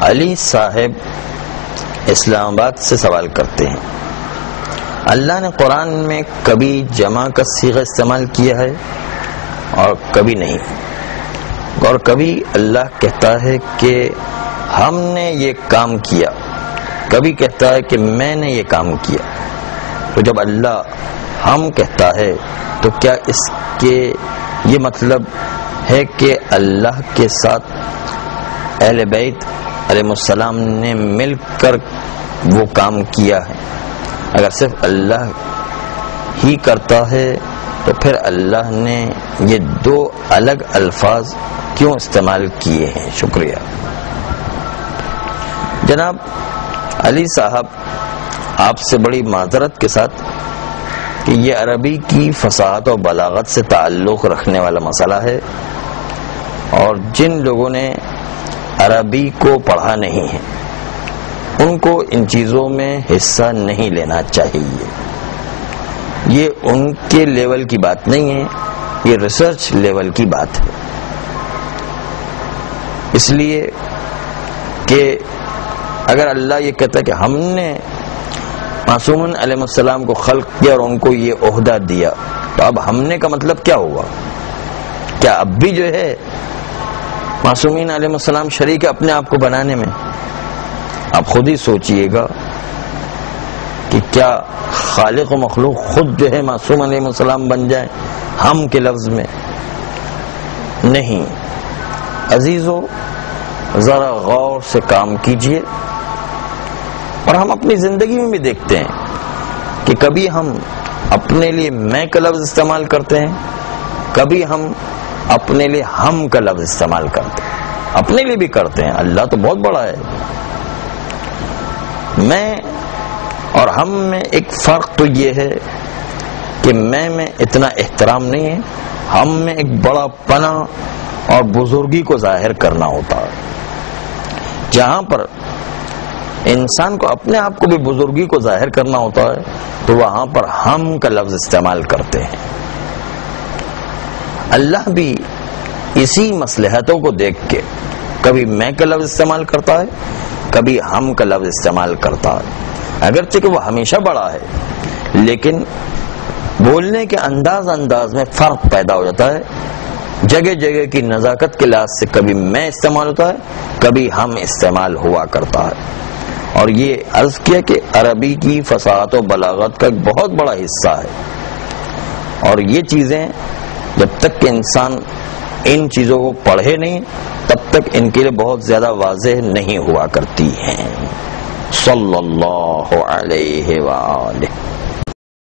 علی صاحب اسلام آباد سے سوال کرتے ہیں، اللہ نے قرآن میں کبھی جمع کا صیغہ استعمال کیا ہے اور کبھی نہیں، اور کبھی اللہ کہتا ہے کہ ہم نے یہ کام کیا، کبھی کہتا ہے کہ میں نے یہ کام کیا۔ تو جب اللہ ہم کہتا ہے تو کیا اس کے یہ مطلب ہے کہ اللہ کے ساتھ اہل بیت علیہ السلام نے مل کر وہ کام کیا ہے؟ اگر صرف اللہ ہی کرتا ہے تو پھر اللہ نے یہ دو الگ الفاظ کیوں استعمال کیے ہیں؟ شکریہ۔ جناب علی صاحب، آپ سے بڑی معذرت کے ساتھ کہ یہ عربی کی فصاحت اور بلاغت سے تعلق رکھنے والا مسئلہ ہے، اور جن لوگوں نے عربی کو پڑھا نہیں ہے ان کو ان چیزوں میں حصہ نہیں لینا چاہیے۔ یہ ان کے لیول کی بات نہیں ہے، یہ ریسرچ لیول کی بات ہے، اس لیے کہ اگر اللہ یہ کہتا ہے کہ ہم نے معصومین علیہ السلام کو خلق کیا اور ان کو یہ عہدہ دیا، تو اب ہم نے کا مطلب کیا ہوا؟ کیا اب بھی جو ہے معصومین علیہ السلام شریک ہے اپنے آپ کو بنانے میں؟ آپ خود ہی سوچئے گا کہ کیا خالق و مخلوق خود جو ہے معصوم علیہ السلام بن جائیں ہم کے لفظ میں؟ نہیں۔ عزیزو، ذرا غور سے کام کیجئے، اور ہم اپنی زندگی میں بھی دیکھتے ہیں کہ کبھی ہم اپنے لیے میں کا لفظ استعمال کرتے ہیں، کبھی ہم اپنے لیے ہم کا لفظ استعمال کرتے ہیں، اپنے لیے بھی کرتے ہیں۔ اللہ تو بہت بڑا ہے۔ میں اور ہم میں ایک فرق تو یہ ہے کہ میں اتنا احترام نہیں ہے، ہم میں ایک بڑا پنا اور بزرگی کو ظاہر کرنا ہوتا ہے۔ جہاں پر انسان کو اپنے آپ کو بھی بزرگی کو ظاہر کرنا ہوتا ہے تو وہاں پر ہم کا لفظ استعمال کرتے ہیں۔ اللہ بھی اسی مصلحتوں کو دیکھ کے کبھی میں کا لفظ استعمال کرتا ہے، کبھی ہم کا لفظ استعمال کرتا ہے، اگرچہ کہ وہ ہمیشہ بڑا ہے، لیکن بولنے کے انداز میں فرق پیدا ہو جاتا ہے۔ جگہ جگہ کی نزاکت کے لحاظ سے کبھی میں استعمال ہوتا ہے، کبھی ہم استعمال ہوا کرتا ہے۔ اور یہ عرض کیا کہ عربی کی فصاحت و بلاغت کا ایک بہت بڑا حصہ ہے، اور یہ چیزیں جب تک کہ انسان ان چیزوں کو پڑھے نہیں تب تک ان کے لیے بہت زیادہ واضح نہیں ہوا کرتی ہیں۔ صلی اللہ علیہ وآلہ۔